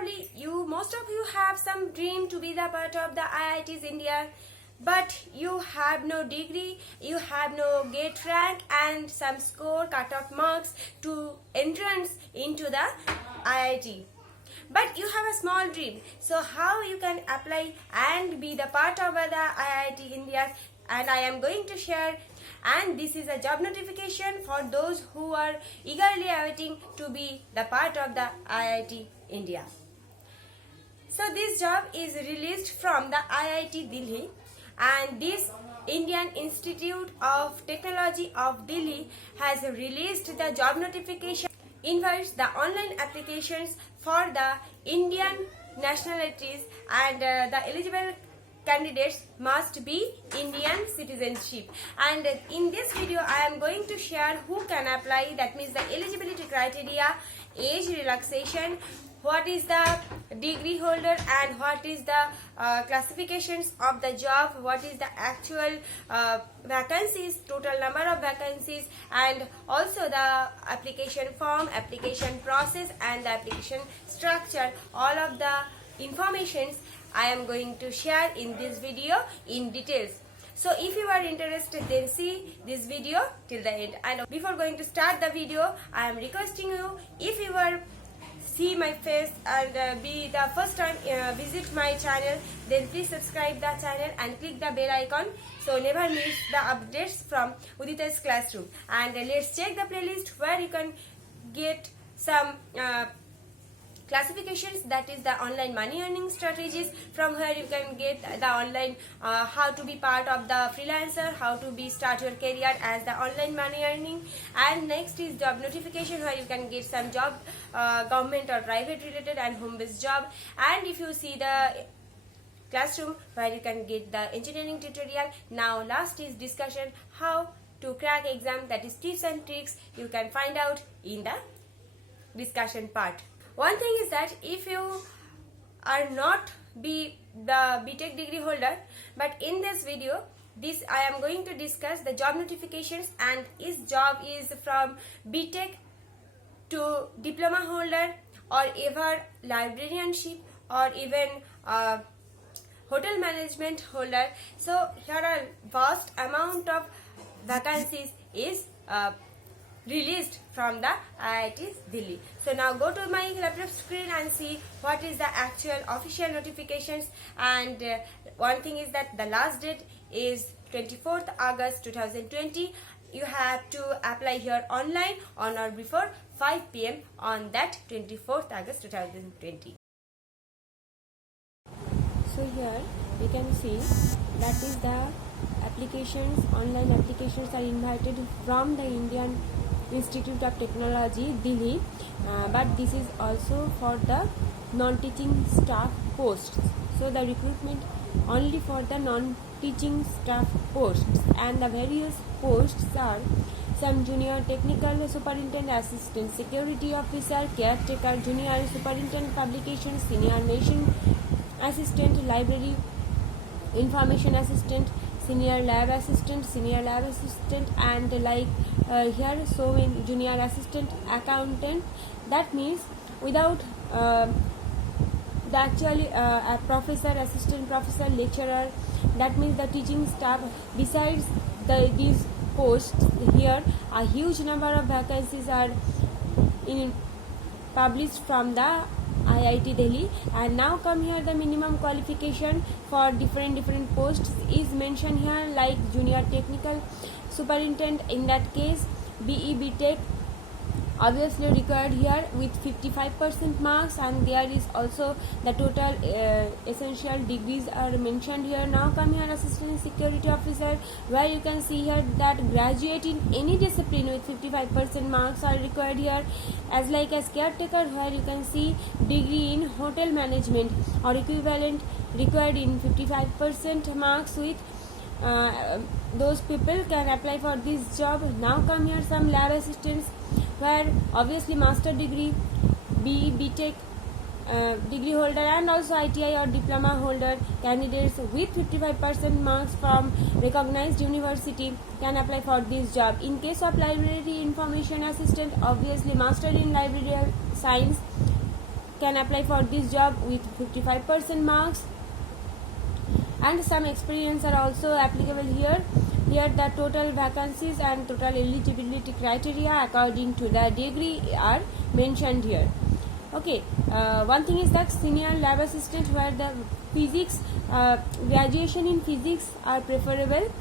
Probably most of you have some dream to be the part of the IITs India, but you have no degree, you have no gate rank and some score cut-off marks to entrance into the IIT. But you have a small dream, so how you can apply and be the part of the IIT India, and I am going to share. And this is a job notification for those who are eagerly awaiting to be the part of the IIT India. So this job is released from the IIT Delhi, and this Indian Institute of Technology of Delhi has released the job notification, invites the online applications for the Indian nationalities, and the eligible candidates must be Indian citizenship. And in this video I am going to share who can apply, that means the eligibility criteria, age relaxation, what is the degree holder, and what is the classifications of the job, what is the actual vacancies, total number of vacancies, and also the application form, application process, and the application structure. All of the informations I am going to share in this video in details. So if you are interested, then see this video till the end. And before going to start the video, I am requesting you, if you are see my face and be the first time visit my channel, then please subscribe the channel and click the bell icon so never miss the updates from Udita's classroom. And let's check the playlist where you can get some classifications, that is the online money earning strategies, from where you can get the online how to be part of the freelancer, how to be start your career as the online money earning. And next is job notification, where you can get some job government or private related and home based job. And if you see the classroom, where you can get the engineering tutorial. Now last is discussion, how to crack exam, that is tips and tricks you can find out in the discussion part. One thing is that if you are not the BTech degree holder, but in this video I am going to discuss the job notifications, and each job is from BTech to diploma holder, or even librarianship, or even hotel management holder. So here are vast amount of vacancies is released from the IIT Delhi. So now go to my laptop screen and see what is the actual official notifications. And one thing is that the last date is 24th August 2020. You have to apply here online on or before 5 p.m. on that 24th August 2020. So here we can see that is the applications, online applications are invited from the Indian Institute of Technology Delhi, but this is also for the non-teaching staff posts. So the recruitment only for the non-teaching staff posts, and the various posts are some junior technical superintendent assistant, security officer, caretaker, junior superintendent publications, senior machine assistant, library information assistant, senior lab assistant, and like here so in junior assistant accountant. That means without the actually a professor, assistant professor, lecturer, that means the teaching staff. Besides these posts, here a huge number of vacancies are published from the IIT Delhi. And now come here, the minimum qualification for different posts is mentioned here, like junior technical superintendent, in that case BE BTech obviously required here with 55% marks, and there is also the total essential degrees are mentioned here. Now come here, assistant security officer, where you can see here that graduate in any discipline with 55% marks are required here, as like as caretaker, where you can see degree in hotel management or equivalent required in 55% marks. With those people can apply for this job. Now come here some lab assistants, where obviously master degree, BE BTech degree holder, and also ITI or diploma holder candidates with 55% marks from recognized university can apply for this job. In case of library information assistant, obviously master in library science can apply for this job with 55% marks, and some experience are also applicable here. Here the total vacancies and total eligibility criteria according to the degree are mentioned here. Okay, one thing is that senior lab assistant, where the physics graduation in physics are preferable.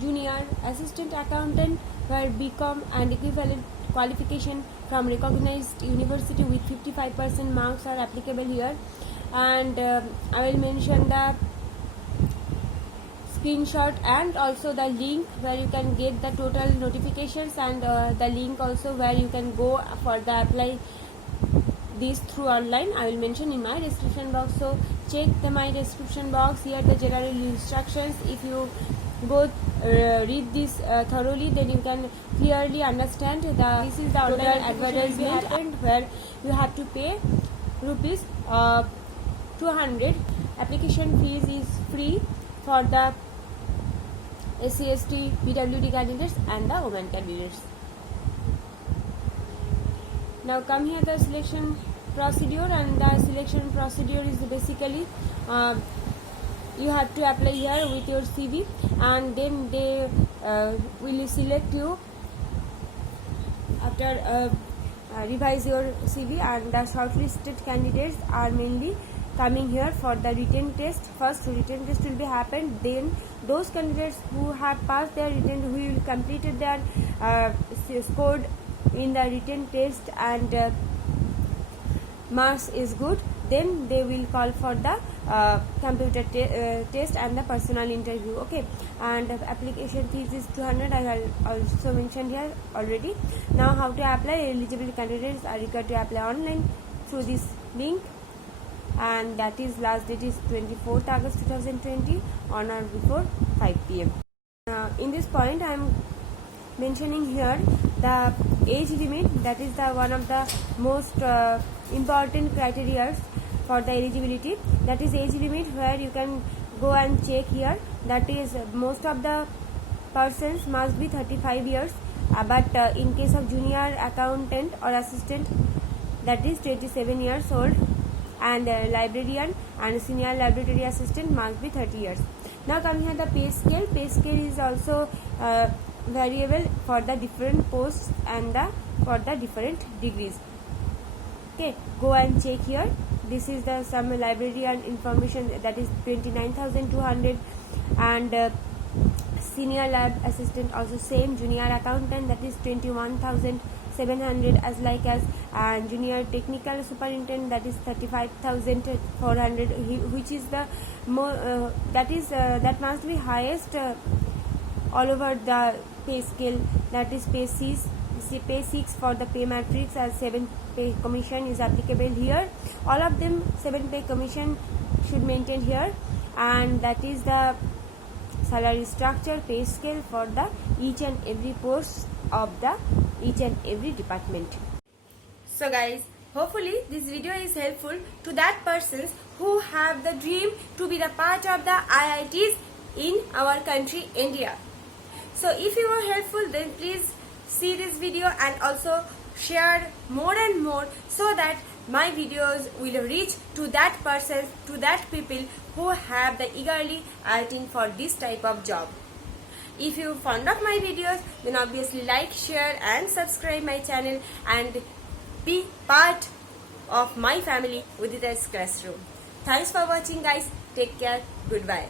Junior assistant accountant, where BCom and equivalent qualification from recognized university with 55% marks are applicable here. And I will mention the screenshot and also the link where you can get the total notifications, and the link also where you can go for the apply this through online. I will mention in my description box, so check my description box. Here the general instructions, if you go read this thoroughly, then you can clearly understand this is the online advertisement where you have to pay rupees 200. Application fees is free for the SC/ST, PWD candidates and the women candidates. Now come here the selection procedure, and the selection procedure is basically you have to apply here with your CV, and then they will select you after revise your CV, and the shortlisted candidates are mainly coming here for the written test. First written test will be happened, then those candidates who have passed their written, who will completed their scored in the written test and marks is good, then they will call for the computer test and the personal interview. Okay, and application fees is 200. I have also mentioned here already. Now how to apply? Eligible candidates are required to apply online through this link, and that is last date is 24th August 2020 on or before 5 p.m. In this point I am mentioning here the age limit. That is the one of the most important criteria for the eligibility. That is age limit, where you can go and check here. That is most of the persons must be 35 years, but in case of junior accountant or assistant, that is 27 years old, and librarian and senior laboratory assistant must be 30 years. Now come here the pay scale. Pay scale is also variable for the different posts and for the different degrees. Okay, go and check here. This is the some librarian information, that is 29,200, and senior lab assistant also same. Junior accountant, that is 21,700 as like as, and junior technical superintendent, that is 35,400, which is the more that must be highest all over the pay scale. That is pay 6 for the pay matrix, as 7 pay commission is applicable here. All of them 7 pay commission should maintain here, and that is the salary structure pay scale for the each and every post of the each and every department. So guys, hopefully this video is helpful to that persons who have the dream to be the part of the IITs in our country India. So if you are helpful, then please see this video and also share more and more, so that my videos will reach to that person, to that people who have the eagerly waiting for this type of job. If you fond of my videos, then obviously like, share and subscribe my channel and be part of my family within this classroom. Thanks for watching guys. Take care. Goodbye.